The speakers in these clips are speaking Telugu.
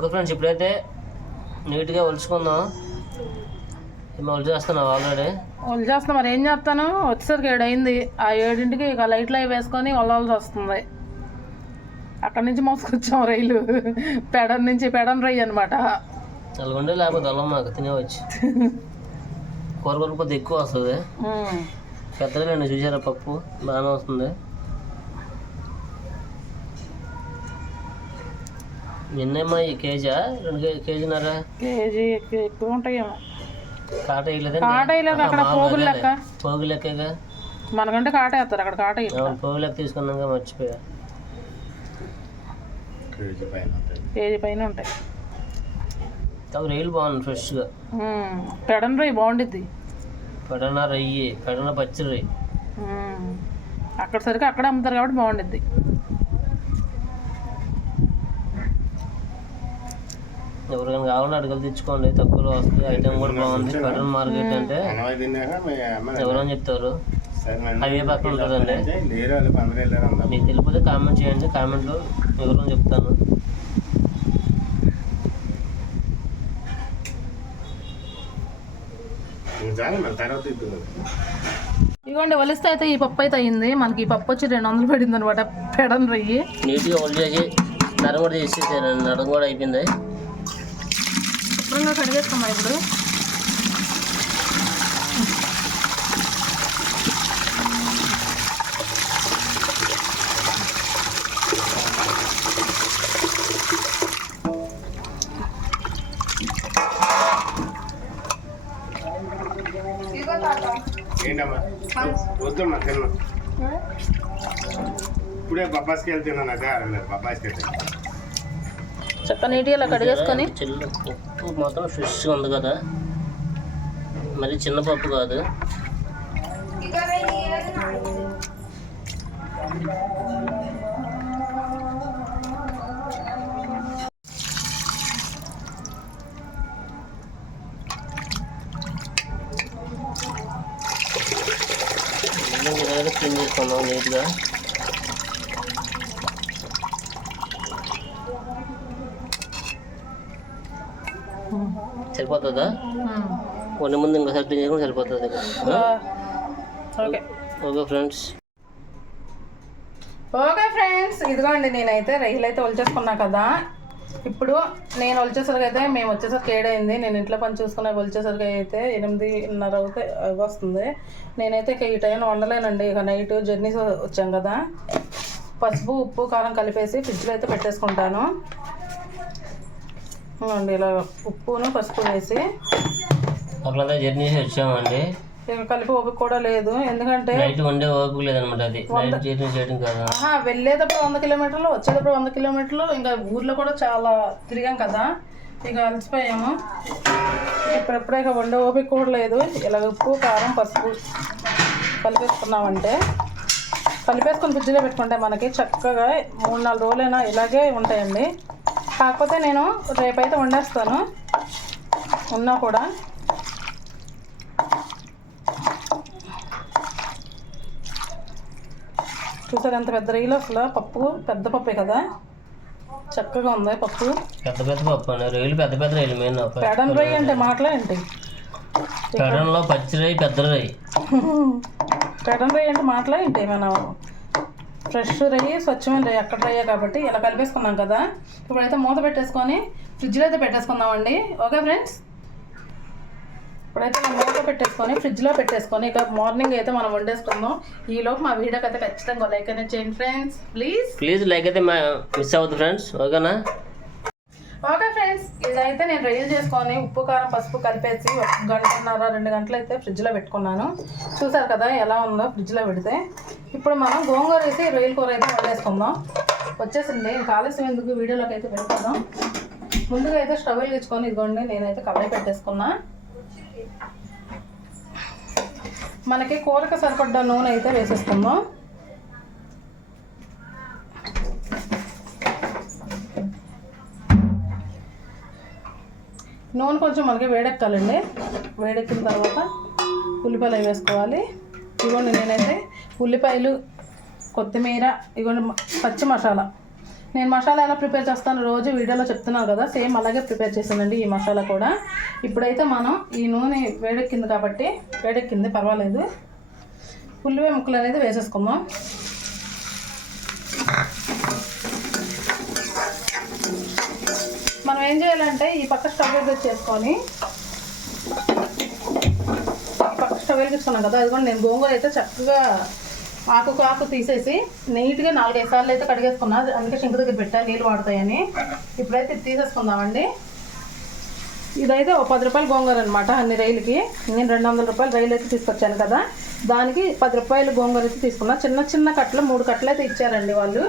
ఓకే ఫ్రెండ్స్ ఇప్పుడైతే నీట్గా ఒలుచుకుందాం. ఒలి చేస్తున్నావు ఆల్రెడీ? వాళ్ళు చేస్తున్నా మరి ఏం చేస్తాను? వచ్చేసరికి ఏడు అయింది ఆ ఏడింటికి ఇక లైట్లు అవి వేసుకొని వెళ్ళాల్సి వస్తుంది. అక్కడి నుంచి మోసుకొచ్చాం రైలు. పెడన్ నుంచి పెడన్ రై అనమాట నల్గొండ లేకపోతే అల్లం మాకు తినేవచ్చు. కూర కొద్దిగా ఎక్కువ వస్తుంది. పెద్దగా నేను చూసారా పప్పు? బాగానే వస్తుంది. నిన్నేమో ఈ కేజా రెండు కేజీ కేజీన్నర? కేజీ ఎక్కు- ఎక్కువ ఉంటాయేమో. కాట వేయలేదండి కాట వేయలేదు అక్కడ పోగులు లెక్క. పోగు లెక్కగా మనకంటే కాట వేస్తారు అక్కడ కాట. అవును పోగు లెక్క తీసుకున్నాక మర్చిపోయా. కేజీ పైన ఉంటాయి. రైలు బాగుంది ఫ్రెష్గా. పెడన్ రై బాగుండిద్ది. పెడన రొయ్యి పెడన పచ్చి రొయ్యి. అక్కడ సరికి అక్కడ అమ్ముతారు కాబట్టి బాగుండిద్ది. ఎవరికైనా కావాలంటే అడగలు తెచ్చుకోండి. తక్కువలో వస్తుంది ఐటమ్ కూడా బాగుంది. పెడన మార్కెట్ అంటే ఎవరని చెప్తారు? హైవే పక్కన ఉంటుందండి. మీకు తెలియకపోతే కామెంట్ చేయండి. కామెంట్లో వివరం చెప్తాను. ఇదిగోండి ఒలిస్తే అయితే ఈ పప్పు అయితే అయింది మనకి ఈ పప్పు వచ్చి రెండు వందలు పడింది అనమాట పెడన్ రొయ్యి. నీట్గా ఒళ్ళు చేసి నరం కూడా చేసేసాను. నరం కూడా అయిపోయింది. శుభ్రంగా కడిగేస్తామా ఇప్పుడు. వద్దమ్మా తిన్నా ఇప్పుడే బొబ్బాస్కి వెళ్తున్నాను అదే అరలేదు బొబ్బాస్కి వెళ్తాను చక్క నీట్గా ఇలా కడిగేసుకొని చిన్న పప్పు మాత్రం ఫ్రెష్గా ఉంది కదా. మరి చిన్న పప్పు కాదు. క్లీన్ చేసుకున్నాం నీట్గా. సరిపోతుందా. కొన్ని ముందు ఇంకోసారి క్లీన్ చేసుకుంటే సరిపోతుంది okay. Okay friends. Okay friends ఇదిగోండి నేనైతే రైలు అయితే ఒలిచేసుకున్నా కదా. ఇప్పుడు నేను వచ్చేసరికి అయితే మేము వచ్చేసరికి ఏడైంది. నేను ఇంట్లో పని చూసుకునే వచ్చేసరికి అయితే ఎనిమిదిన్నర అవుతే వస్తుంది. నేనైతే ఇక ఈ టైం వండలేనండి. ఇక నైట్ జర్నీస్ వచ్చాం కదా. పసుపు ఉప్పు కారం కలిపేసి ఫ్రిడ్జ్లో అయితే పెట్టేసుకుంటాను. ఇదిగోండి ఇలా ఉప్పును పసుపు వేసి. అప్పుడంతా జర్నీ చేసి వచ్చామండి ఇక కలిపి ఓపిక కూడా లేదు. ఎందుకంటే నైట్ వండే ఓపిక లేదనమాట అది. నైట్ జర్నీ చేయడం కాదు. ఆహా, వెళ్ళేటప్పుడు వంద కిలోమీటర్లు వచ్చేటప్పుడు వంద కిలోమీటర్లు ఇంకా ఊర్లో కూడా చాలా తిరిగాం కదా. ఇక అలసిపోయాము. ఇప్పుడు ఎప్పుడే ఇక వండే ఓపిక కూడా లేదు. ఇలా ఉప్పు కారం పసుపు కలిపేసుకున్నామంటే. కలిపేసుకొని ఫ్రిడ్జ్లో పెట్టుకుంటే మనకి చక్కగా మూడు నాలుగు రోజులైనా ఇలాగే ఉంటాయండి. కాకపోతే నేను రేపైతే వండేస్తాను. ఉన్నా కూడా. చూసారు ఎంత పెద్ద రీలు అసలు? పప్పు పెద్ద పప్పే కదా? చక్కగా ఉంది పప్పు. పెద్ద పెద్ద పప్పు రైలు పెద్ద పెద్ద రైలు మెయిన్ పెడన్ రొయ్యి అంటే మాటలే ఏంటి? పెడంలో పచ్చి రై పెద్ద రై. పెడన్ రొయ్యి అంటే మాటలే ఏంటి? మనం ఫ్రెష్ రొయ్యి స్వచ్ఛమైన రొయ్యి అక్కడ రొయ్యే కాబట్టి ఇలా కలిపేసుకున్నాం కదా. ఇప్పుడైతే మూత పెట్టేసుకొని ఫ్రిడ్జ్లో అయితే పెట్టేసుకుందామండి. Okay friends? ఇప్పుడైతే మనం మూత పెట్టేసుకొని ఫ్రిడ్జ్లో పెట్టేసుకొని ఇక మార్నింగ్ అయితే మనం వండేసుకుందాం. ఈలోపు మా వీడియోకి అయితే ఖచ్చితంగా లైక్ అనేది చేయండి ఫ్రెండ్స్. ప్లీజ్? ప్లీజ్ లైక్ అయితే మిస్ అవ్వద్దు ఫ్రెండ్స్. ఓకేనా? ఓకే ఫ్రెండ్స్ ఇదైతే నేను రెడీ చేసుకొని ఉప్పు కారం పసుపు కలిపేసి ఒక గంటన్నర రెండు గంటలు అయితే ఫ్రిడ్జ్లో పెట్టుకున్నాను. చూసారు కదా ఎలా ఉందో ఫ్రిడ్జ్లో పెడితే. ఇప్పుడు మనం గోంగూర వేసి రొయ్యల కూర అయితే వండేసుకుందాం. వచ్చేసింది. ఇంకా ఆలస్యం ఎందుకు? వీడియోలోకి అయితే వెళ్ళిపోదాం. ముందుగా అయితే స్టవ్ వెలిగించుకొని ఇదిగోండి నేనైతే కళాయి పెట్టేసుకున్నా. మనకి కూరకు సరిపడ్డ నూనె అయితే వేసేసుకుందాం. నూనె కొంచెం మనకి వేడెక్కాలండి. వేడెక్కిన తర్వాత ఉల్లిపాయలు అవి వేసుకోవాలి. ఇదిగోండి నేనైతే ఉల్లిపాయలు కొత్తిమీర ఇగోండి పచ్చి మసాలా. నేను మసాలా ఎలా ప్రిపేర్ చేస్తాను రోజు వీడియోలో చెప్తున్నాను కదా సేమ్ అలాగే ప్రిపేర్ చేశానండి ఈ మసాలా కూడా. ఇప్పుడైతే మనం ఈ నూనె వేడెక్కింది కాబట్టి వేడెక్కింది పర్వాలేదు. ఉల్లిపాయ ముక్కలు అనేది వేసేసుకుందాం. మనం ఏం చేయాలంటే ఈ పక్క స్టవ్ చేసుకొని పక్క స్టవ్ వెలిగించుకున్నాం కదా అది కూడా నేను గోంగూర అయితే చక్కగా ఆకుకు ఆకు తీసేసి నీట్గా నాలుగైదు సార్లు అయితే కడిగేసుకున్నా. అందుకే సింక్ దగ్గర పెట్టా నీళ్ళు వాడతాయని. ఇప్పుడైతే ఇది తీసేసుకుందామండి. ఇదైతే ఒక పది రూపాయలు గోంగూర అనమాట అన్ని రైలుకి. నేను రెండు వందల రూపాయలు రైలు అయితే తీసుకొచ్చాను కదా. దానికి పది రూపాయలు గోంగూర అయితే తీసుకున్నా. చిన్న చిన్న కట్టలు మూడు కట్టలు అయితే ఇచ్చారండి వాళ్ళు.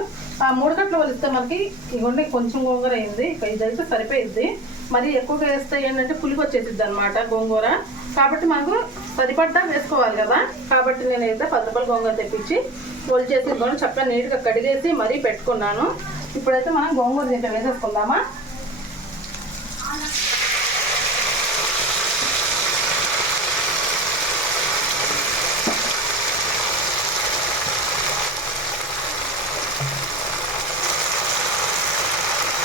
ఆ మూడు కట్టలు వాళ్ళు ఇస్తే మనకి ఇవ్వండి కొంచెం గోంగూర అయింది. ఇదైతే సరిపోయింది మరి ఎక్కువగా వేస్తే ఏంటంటే పులికి వచ్చేసిద్ది అనమాట గోంగూర. కాబట్టి మనకు పది పట్టా వేసుకోవాలి కదా? కాబట్టి నేనైతే పది రూపాయలు గోంగూర తెప్పించి ఒలి చేసి ఇవ్వండి చక్కగా నీట్గా కడిగేసి మరీ పెట్టుకున్నాను. ఇప్పుడైతే మనం గోంగూర దీంట్లో వేసేసుకుందామా?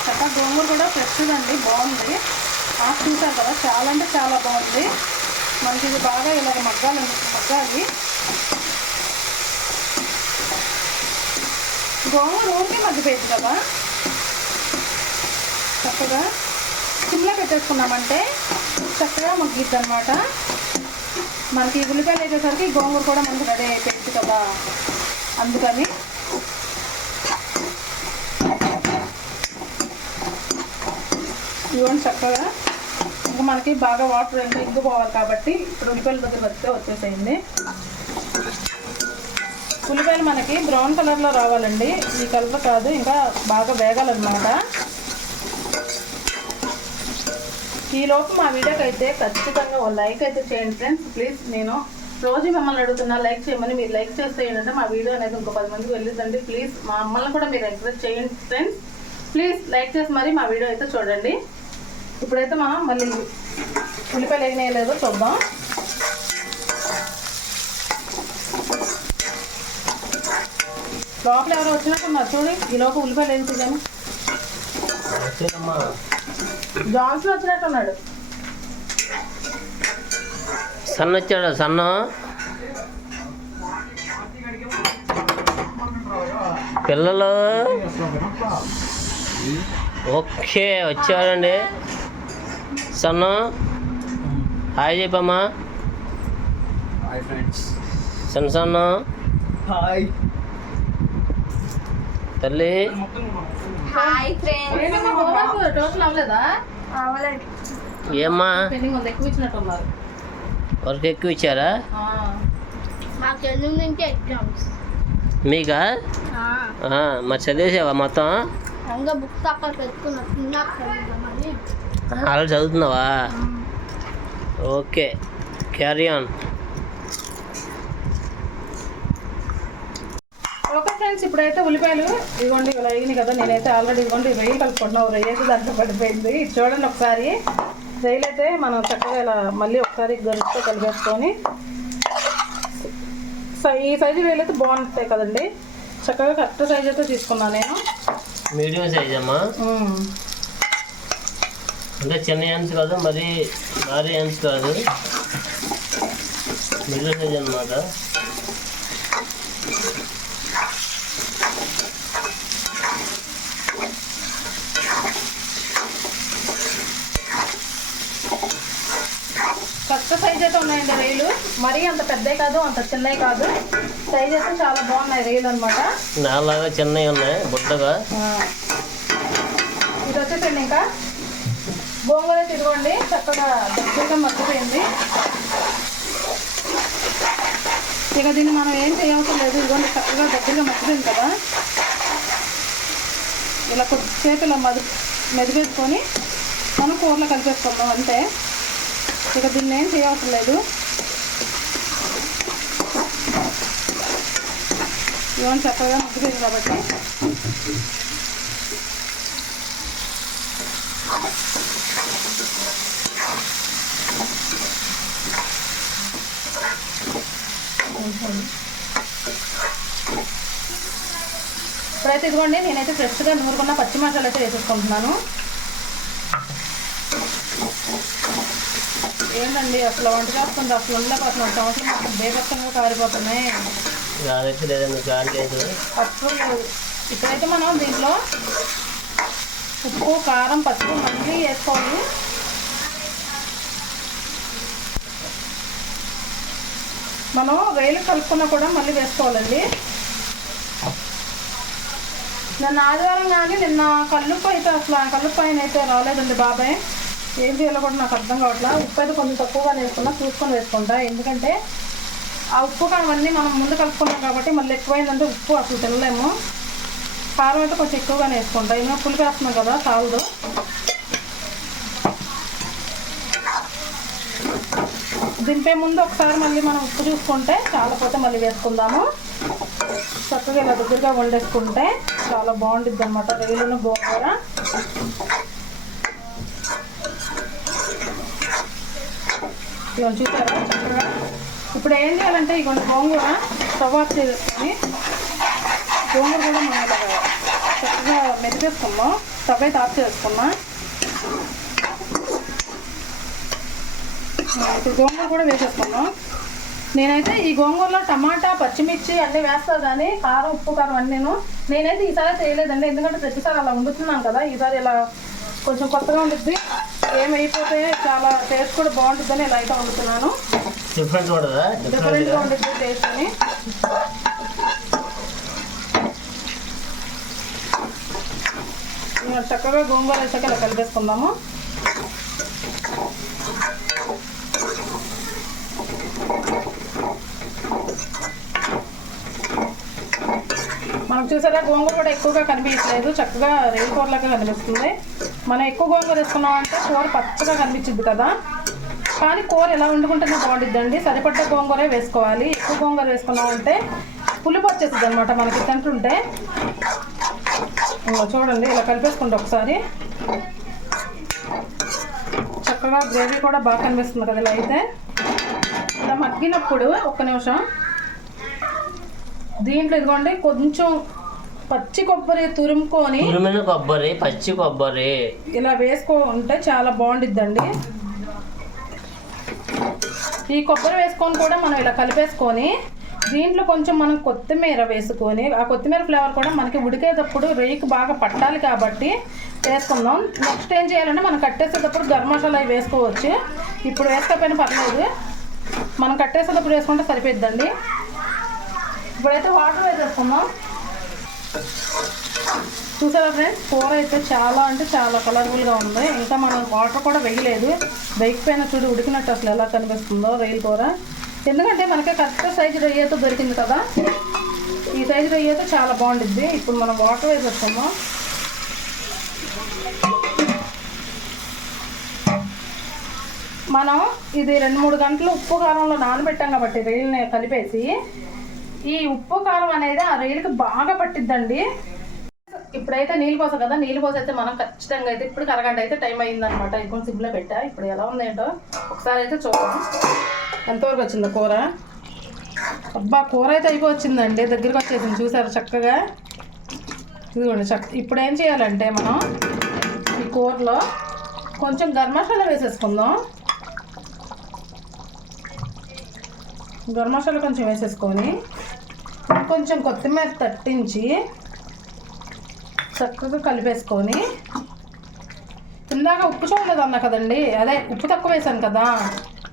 చక్కగా గోంగూర కూడా ఫ్రెష్ అండి బాగుంది. ఆ చూసారు కదా చాలా అంటే చాలా బాగుంది. మంచిది బాగా ఇలాగ మగ్గాలి మగ్గాలి. గోంగూర ఊరికి మగ్గిపోయింది కదా? చక్కగా సిమ్లో పెట్టేసుకున్నామంటే చక్కగా మగ్గిద్ది అనమాట మనకి ఉల్లిపాయలు వేసేసరికి గోంగూర కూడా మనకి రెడీ అయిపోయింది కదా? అందుకని ఇవ్వండి చక్కగా మనకి బాగా వాటర్ ఎంత ఇంకిపోవాలి కాబట్టి ఇప్పుడు ఉల్లిపాయల దగ్గర వస్తే వచ్చేసేయండి. ఉల్లిపాయలు మనకి బ్రౌన్ కలర్లో రావాలండి. ఈ కలర్ కాదు ఇంకా బాగా వేగాలన్నమాట. ఈ లోపు మా వీడియోకి అయితే ఖచ్చితంగా ఓ లైక్ అయితే చేయండి ఫ్రెండ్స్. ప్లీజ్ నేను రోజు మిమ్మల్ని అడుగుతున్నా లైక్ చేయమని మీరు లైక్ చేస్తే ఏంటంటే మా వీడియో అనేది ఇంకో పది మందికి వెళ్ళిందండి ప్లీజ్ మా అమ్మల్ని కూడా మీరు ఎంకరేజ్ చేయండి ఫ్రెండ్స్. ప్లీజ్ లైక్ చేసి మరి మా వీడియో అయితే చూడండి. ఇప్పుడైతే మనం మళ్ళీ ఉల్లిపాయలు వేగినాయో లేదో చూద్దాం. లోపల ఎవరో వచ్చినట్టున్నారు చూడు ఈ లోపల ఉల్లిపాయలు వేసి కానీ జాన్సన్ వచ్చినట్టున్నాడు సన్న వచ్చాడు? సన్న? పిల్లలు? ఓకే వచ్చాడండి. సన్న. హాయ్ చెప్పమ్మా. Hi friends. సన్న సన్న. హాయ్. తల్లి. Hi friends. ఏమ్మా? వర్క్ ఎక్కువ ఇచ్చారా. మాకు మరి చదివేసావా మొత్తం? ఇంకా ఆల్రెడీ చదువుతున్నావా? Okay carry on okay friends ఇప్పుడైతే ఉల్లిపాయలు ఇదిగోండి ఇలా వేగినాయి కదా నేనైతే ఆల్రెడీ ఇదిగోండి రొయ్యలు కలుపుకుంటున్నావు రొయ్యలు దాంట్లో పడిపోయింది. ఇది చూడండి ఒకసారి రొయ్యలు అయితే మనం చక్కగా ఇలా మళ్ళీ ఒకసారి గరిటతో కలిపేసుకొని సై- ఈ సైజు రొయ్యలు అయితే బాగుంటాయి కదండి. చక్కగా కరెక్ట్ సైజ్ అయితే తీసుకున్నాను నేను. మీడియం సైజ్ అమ్మా. అంటే చిన్న హ్యాండ్స్ కాదు మరి భారీ హ్యాండ్స్ కాదు. మిడిల్ సైజ్ అనమాట కరెక్ట్ సైజ్ అయితే ఉన్నాయండి రొయ్యలు మరీ అంత పెద్దవి కాదు అంత చిన్నవి కాదు. సైజ్ అయితే చాలా బాగున్నాయి రొయ్యలు అనమాట నాలాగా చిన్నవి ఉన్నాయి బుట్టగా. ఇది వచ్చేసండి ఇంకా. గోంగూర తిరగండి చక్కగా దగ్గరగా మగ్గిపోయింది ఇక దీన్ని మనం ఏం చేయవసరం లేదు. ఇదిగోండి చక్కగా దగ్గరగా మగ్గిపోయింది కదా. ఇలా కొద్దిసేపు ఇలా మది మెదిపేసుకొని మనం కూరలో కలిపేసుకుందాం అంతే. ఇక దీన్ని ఏం చేయవసరం లేదు. ఇవన్నీ చక్కగా మగ్గిపోయింది కాబట్టి. ఇప్పుడైతే ఇదిగోండి నేనైతే ఫ్రెష్గా నూరుకున్న పచ్చి మసాలా అయితే వేసేసుకుంటున్నాను. ఏంటండి అసలు వంట చేస్తుంది అసలు ఉండలేకపోతున్నాం సంవత్సరం అసలు బేగత్తంగా కారిపోతున్నాయి. లేదు. ఇప్పుడైతే మనం దీంట్లో ఉప్పు కారం పసుపు మళ్ళీ వేసుకోవాలి. మనం వేలు కలుపుకున్నా కూడా మళ్ళీ వేసుకోవాలండి. నిన్న ఆదివారం కానీ నిన్న కల్లుప్పు అయితే అసలు ఆ కల్లుప్పు ఆయన అయితే రాలేదండి బాబాయ్. ఏం చేయాలో కూడా నాకు అర్థం కావట్లా. ఉప్పు అయితే కొంచెం తక్కువగా వేసుకున్నా చూసుకొని వేసుకుంటా. ఎందుకంటే ఆ ఉప్పు కారం మనం ముందు కలుపుకున్నాం కాబట్టి మళ్ళీ ఎక్కువైందంటే ఉప్పు అసలు తినలేము. కారం అయితే కొంచెం ఎక్కువగానే వేసుకుంటా. ఏమైనా పులిపేస్తున్నాం కదా చాలదు దింపే ముందు ఒకసారి మళ్ళీ మనం ఉప్పు చూసుకుంటే చాలపోతే మళ్ళీ వేసుకుందాము. చక్కగా ఇలా దగ్గరగా వండేసుకుంటే చాలా బాగుంటుంది అనమాట రైలును గోంగూర. ఇవన్నీ చూసారా చక్కగా? ఇప్పుడు ఏం చేయాలంటే ఇవన్నీ గోంగూర స్టవ్ చేసుకొని గోంగూర కూడా మనం చక్కగా మెదిపేసుకున్నాం తవ్వే తాపు చేసుకున్నాం ఇప్పుడు గోంగూర కూడా వేసేసుకున్నాం నేనైతే ఈ గోంగూరలో టమాటా పచ్చిమిర్చి అన్నీ వేస్తా కానీ కారం ఉప్పు కారం అన్నీ నేను. నేనైతే ఈసారి చేయలేదండి ఎందుకంటే ప్రతిసారి అలా వండుతున్నాను కదా. ఈసారి ఇలా కొంచెం కొత్తగా ఉండిద్ది. ఏమైపోతే చాలా టేస్ట్ కూడా బాగుంటుందని ఇలా అయితే వండుతున్నాను. డిఫరెంట్ డిఫరెంట్గా ఉండిద్ది టేస్ట్ అని. చక్కగా గోంగూర వేసాక ఇలా కలిపేసుకుందాము. మనకు చూసారా గోంగూర కూడా ఎక్కువగా కనిపించలేదు. చక్కగా రేగు కూరలాగా కనిపిస్తుంది. మనం ఎక్కువ గోంగూర వేసుకున్నాం అంటే కూర పచ్చగా కనిపించింది కదా. కానీ కూర ఎలా వండుకుంటేనే బాగుంటుందండి సరిపడ్డ గోంగూరే వేసుకోవాలి. ఎక్కువ గోంగూర వేసుకున్నాం అంటే పులుపు వచ్చేస్తుంది అనమాట మనకి తింటుంటే. చూడండి ఇలా కలిపేసుకుంటే ఒకసారి. చక్కగా గ్రేవీ కూడా బాగా కనిపిస్తుంది కదా ఇలా అయితే. ఇలా మగ్గినప్పుడు ఒక్క నిమిషం దీంట్లో ఇదిగోండి కొంచెం పచ్చి కొబ్బరి తురుముకొని తురిమిన కొబ్బరి పచ్చి కొబ్బరి. ఇలా వేసుకుంటే చాలా బాగుండిద్దండి. ఈ కొబ్బరి వేసుకొని కూడా మనం ఇలా కలిపేసుకొని దీంట్లో కొంచెం మనం కొత్తిమీర వేసుకొని ఆ కొత్తిమీర ఫ్లేవర్ కూడా మనకి ఉడికేటప్పుడు రేయికి బాగా పట్టాలి కాబట్టి వేసుకుందాం. నెక్స్ట్ ఏం చేయాలంటే మనం కట్టేసేటప్పుడు గరం మసాలా అవి వేసుకోవచ్చు. ఇప్పుడు వేసుకోకపోయినా పర్లేదు. మనం కట్టేసేటప్పుడు వేసుకుంటే సరిపోద్దండి ఇప్పుడైతే వాటర్ వేసేసుకుందాం. చూసారా ఫ్రెండ్స్ కూర అయితే చాలా అంటే చాలా కలర్ఫుల్గా ఉంది. ఇంకా మనం వాటర్ కూడా వేయలేదు. వేయకపోయినా చూడు ఉడికినట్టు అసలు ఎలా కనిపిస్తుందో రైలు కూర. ఎందుకంటే మనకి కరెక్ట్ సైజు రొయ్యతో దొరికింది కదా. ఈ సైజు రొయ్యతో చాలా బాగుంటుంది ఇప్పుడు మనం వాటర్ వేసేసుకుందాం. మనం ఇది రెండు మూడు గంటలు ఉప్పు కారంలో నానబెట్టాం కాబట్టి రొయ్యలని కలిపేసి ఈ ఉప్పు కారం అనేది ఆ రైలుకి బాగా పట్టిద్దండి. ఇప్పుడైతే నీళ్ళు పోసాం కదా నీళ్ళు పోసి అయితే మనం ఖచ్చితంగా అయితే ఇప్పుడు అరగంట అయితే టైం అయిందనమాట ఇప్పుడు సిమ్లో పెట్టా. ఇప్పుడు ఎలా ఉందేంటో ఒకసారి అయితే చూద్దాం. ఎంతవరకు వచ్చిందో కూర? అబ్బా కూర అయితే అయిపోవచ్చిందండి. దగ్గరికి వచ్చేసింది చూసారు చక్కగా? ఇదిగోండి చక్క ఇప్పుడు ఏం చేయాలంటే మనం ఈ కూరలో కొంచెం గరం మసాలా వేసేసుకుందాం. గరం మసాలా కొంచెం వేసేసుకొని కొంచెం కొత్తిమీర తట్టించి చక్కగా కలిపేసుకొని ఇందాక ఉప్పు చూడలేదు అన్నా కదండి? అదే ఉప్పు తక్కువ వేసాను కదా.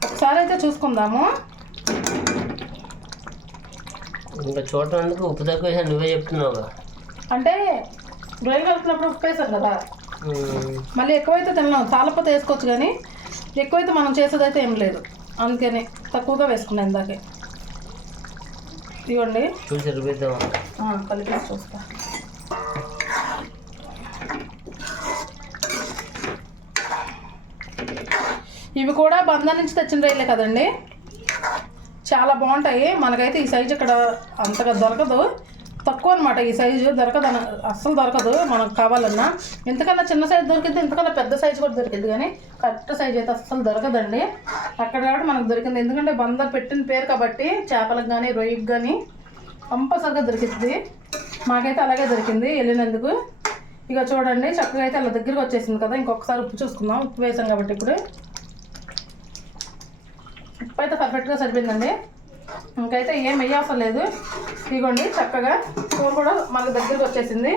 ఒకసారి అయితే చూసుకుందాము. ఇంకా చూడటానికి ఉప్పు తక్కువ వేసాను నువ్వే చెప్తున్నావుగా. అంటే రొయ్యలు కలుపుకున్నప్పుడు ఉప్పు వేసాం కదా. మళ్ళీ ఎక్కువైతే తినలేము. తాళపత వేసుకోవచ్చు కానీ ఎక్కువైతే మనం చేసేదైతే ఏం లేదు. అందుకని తక్కువగా వేసుకున్నాను ఇందాకే. ఇవ్వండి చూసి కలిపేసి చూస్తా. ఇవి కూడా బంధం నుంచి తెచ్చిన రైలే కదండి. చాలా బాగుంటాయి. మనకైతే ఈ సైజు ఇక్కడ అంతగా దొరకదు. తక్కువ అనమాట ఈ సైజు దొరకదు అన- అస్సలు దొరకదు మనకు కావాలన్నా. ఎంతకన్నా చిన్న సైజు దొరికింది ఎంతకన్నా పెద్ద సైజు కూడా దొరికింది కానీ కరెక్ట్ సైజు అయితే అస్సలు దొరకదండి. అక్కడ కాబట్టి మనకు దొరికింది. ఎందుకంటే బందర్ పెట్టిన పేరు కాబట్టి చేపలకు కానీ రొయ్యకి కానీ కంపల్సరిగా దొరికింది మాకైతే అలాగే దొరికింది వెళ్ళినందుకు. ఇక చూడండి చక్కగా అయితే అలా దగ్గరికి వచ్చేసింది కదా. ఇంకొకసారి ఉప్పు చూసుకుందాం. ఉప్పు వేసాం కాబట్టి ఇప్పుడు. ఉప్పు అయితే పర్ఫెక్ట్గా సరిపోయిందండి. ఇంకైతే ఏం వేయవసరం లేదు. ఇదిగోండి చక్కగా కూర కూడా మనకి దగ్గరికి వచ్చేసింది.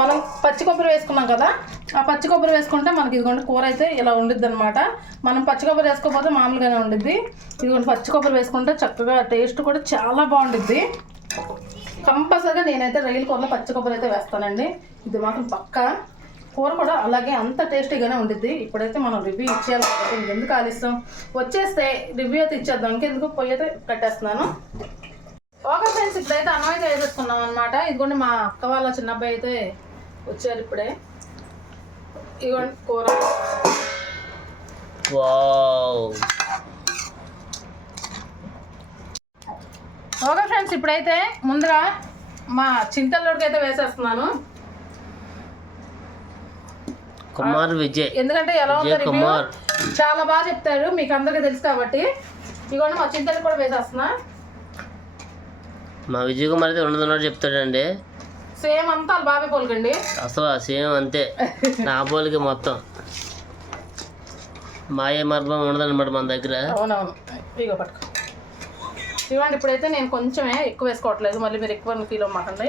మనం పచ్చి కొబ్బరి వేసుకున్నాం కదా ఆ పచ్చి కొబ్బరి వేసుకుంటే మనకి ఇదిగోండి కూర అయితే ఇలా ఉండిద్ది అనమాట మనం పచ్చి కొబ్బరి వేసుకోకపోతే మామూలుగానే ఉండిద్ది. ఇదిగోండి పచ్చి కొబ్బరి వేసుకుంటే చక్కగా టేస్ట్ కూడా చాలా బాగుండిద్ది. కంపల్సరిగా నేనైతే రైలు కూరలో పచ్చి కొబ్బరి అయితే వేస్తానండి. ఇది మాత్రం పక్కా. కూర కూడా అలాగే అంత టేస్టీగానే ఉండిద్ది. ఇప్పుడైతే మనం రివ్యూ ఇచ్చేయాలి ఇంకెందుకు ఆలస్యం? వచ్చేస్తే రివ్యూ అయితే ఇచ్చేద్దాం. ఇంకెందుకు? పొయ్యి అయితే కట్టేస్తున్నాను ఓకే ఫ్రెండ్స్ ఇప్పుడైతే అన్నం అయితే వేసేసుకున్నాం అనమాట ఇదిగోండి మా అక్క వాళ్ళ చిన్న అబ్బాయి అయితే వచ్చారు ఇప్పుడే. ఇదిగోండి కూర. వావ్. ఓకే ఫ్రెండ్స్ ఇప్పుడైతే ముందర మా చింతల్లోడికి అయితే వేసేస్తున్నాను. కుమార్ విజయ్. ఎందుకంటే ఎలా ఉందో కుమార్. చాలా బాగా చెప్తారు మీకు అందరికీ తెలుసు కాబట్టి. ఇదిగోండి మా చింతలు కూడా వేసేస్తున్నా. మా విజయ్ కుమార్ అయితే ఉన్నదన్నట్టు చెప్తాడండి. సేమ్ అంతా బాబాయ్ పోలికండి. అసలు సేమ్ అంతే. నా పోలికి మొత్తం. మాయ మర్మం ఉండదన్నమాట మన దగ్గర. అవునవును. ఇగో పట్టుకో. ఇవ్వండి ఇప్పుడైతే నేను కొంచెమే ఎక్కువ వేసుకోవట్లేదు. మళ్ళీ మీరు ఎక్కువ ఫీల్ అవ్వమాకండి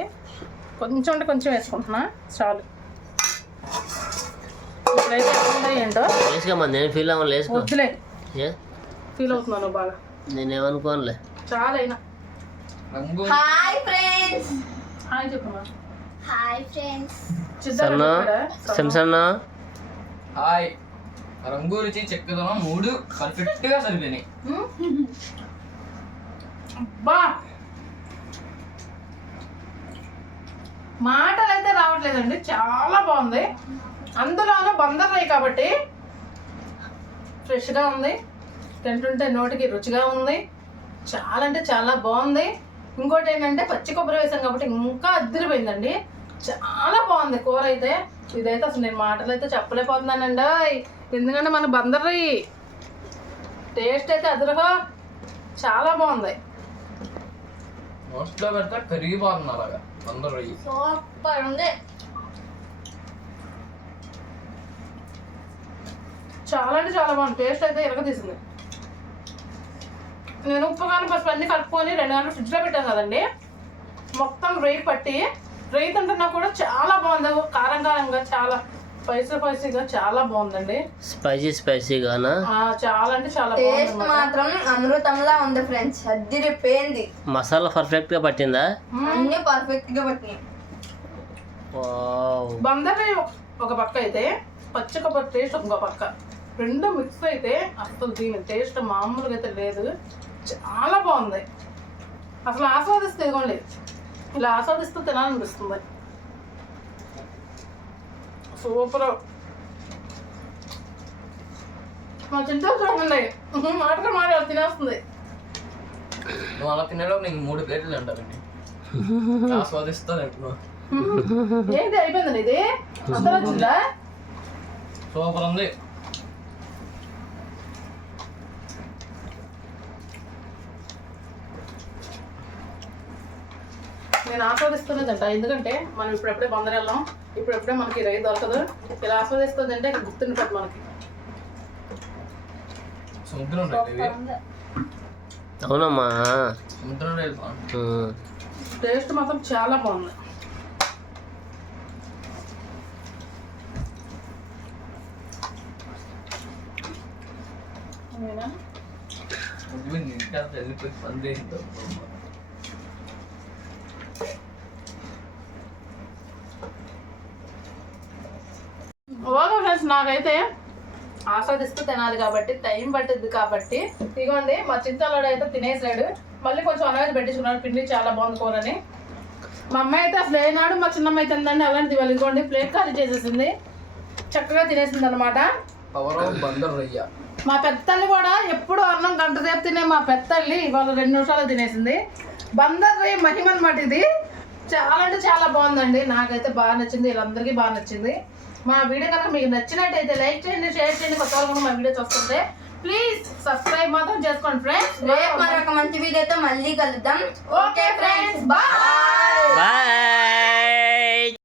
కొంచెం అంటే కొంచెం వేసుకుంటున్నా. చాలు. ఏంటో నేను ఫీల్ అవ్వాలి వేసుకో వద్దులే. ఏ? ఫీల్ అవుతున్నాను బాగా. నేనేమనుకోనులే. చాలా అయినా రంగు హాయ్ ఫ్రెండ్స్ హాయ్ చెప్పమ్మా హాయ్ ఫ్రెండ్స్ సన్న? శంసన్న హాయ్ రంగు రుచి చెక్కదనం మూడు పర్ఫెక్ట్గా సరిపోయినాయి. బా మాటలు అయితే రావట్లేదండి. చాలా బాగుంది. అందులోనూ బందర్ రై కాబట్టి ఫ్రెష్గా ఉంది. తింటుంటే నోటికి రుచిగా ఉంది. చాలా అంటే చాలా బాగుంది. ఇంకోటి ఏంటంటే పచ్చి కొబ్బరి వేసాం కాబట్టి ఇంకా అద్దరిపోయిందండి. చాలా బాగుంది కూర అయితే. ఇదైతే అసలు నేను మాటలు అయితే చెప్పలేకపోతున్నానండి ఎందుకంటే మన బందర్రి టేస్ట్ అయితే అదురుగా చాలా బాగుంది. నోట్లో పెడితే కరిగిపోతుంది అలాగా సూపర్ ఉంది. చాలా అంటే చాలా బాగుంది. టేస్ట్ అయితే ఎరగ తీసింది. నేను ఉప్పు కానీ పసుపు అన్ని కలుపుకొని రెండు గంటలు ఫ్రిడ్జ్లో పెట్టాను కదండి. మొత్తం రొయ్యి పట్టి రొయ్యి తింటున్నా కూడా చాలా బాగుంది. కారం కారంగా చాలా స్పైసీ స్పైసీగా చాలా బాగుందండి. స్పైసీ స్పైసీగానా? ఆ, చాలా అంటే చాలా టేస్ట్ మాత్రం అమృతంలా ఉంది ఫ్రెండ్స్. అద్దిరిపోయింది. మసాలా పర్ఫెక్ట్గా పట్టిందా? అన్ని పర్ఫెక్ట్గా పట్టినాయి బందరి ఒక పక్క అయితే పచ్చి కొబ్బరి టేస్ట్ ఇంకో పక్క. రెండు మిక్స్ అయితే అసలు దీని టేస్ట్ మామూలుగా అయితే లేదు. చాలా బాగుంది. అసలు ఆస్వాదిస్తే ఇదిగోండి. ఇలా ఆస్వాదిస్తూ తినాలనిపిస్తుంది. సూపర్. మా చింతలు చూడండి. మాటగా మాట తినేస్తుంది. నువ్వు అలా తినేలో నీకు మూడు ప్లేట్లు తింటారండి. ఆస్వాదిస్తా ఏంటి అయిపోయిందండి ఇది? సూపర్ ఉంది. నేను ఆస్వాదిస్తున్నదంట. ఎందుకంటే మనం ఇప్పుడెప్పుడే బందరు వెళ్ళాం ఇప్పుడెప్పుడే మనకి రైతు దొరకదు. ఇలా ఆస్వాదిస్తుందంటే ఇక్కడ గుర్తుండిపోతుంది మనకి. సముద్రం అవునమ్మా. సముద్రం. టేస్ట్ మాత్రం చాలా బాగుంది. వెళ్ళిపోయి పంది ఓకే ఫ్రెండ్స్ నాకైతే ఆస్వాదిస్తూ తినాలి కాబట్టి టైం పట్టింది కాబట్టి ఇదిగోండి మా చింతలోడు అయితే తినేసాడు. మళ్ళీ కొంచెం అలాగే పెట్టించుకున్నాడు. పిండి చాలా బాగుంది కూరని. మా అమ్మాయి అయితే అసలు ఏనాడు మా చిన్నమ్మాయి తిందండి. అలాంటిది వాళ్ళు ఇదిగోండి ప్లేట్ ఖాళీ చేసేసింది. చక్కగా తినేసింది అనమాట బందర్ రొయ్య. మా పెద్దల్ని కూడా ఎప్పుడు అన్నం గంట సేపు తినే మా పెద్దల్ని ఇవాళ రెండు నిమిషాలు తినేసింది. బందర్రి మహిమ అనమాట ఇది. చాలా అంటే చాలా బాగుందండి. నాకైతే బాగా నచ్చింది. వీళ్ళందరికీ బాగా నచ్చింది. మా వీడియో కనుక మీకు నచ్చినట్టయితే లైక్ చేయండి షేర్ చేయండి కొత్త వాళ్ళు కూడా మా వీడియో చూస్తుంటే ప్లీజ్ సబ్స్క్రైబ్ మాత్రం చేసుకోండి ఫ్రెండ్స్. రేపు మరొక మంచి వీడియోతో మళ్ళీ కలుద్దాం. Okay friends bye. బాయ్.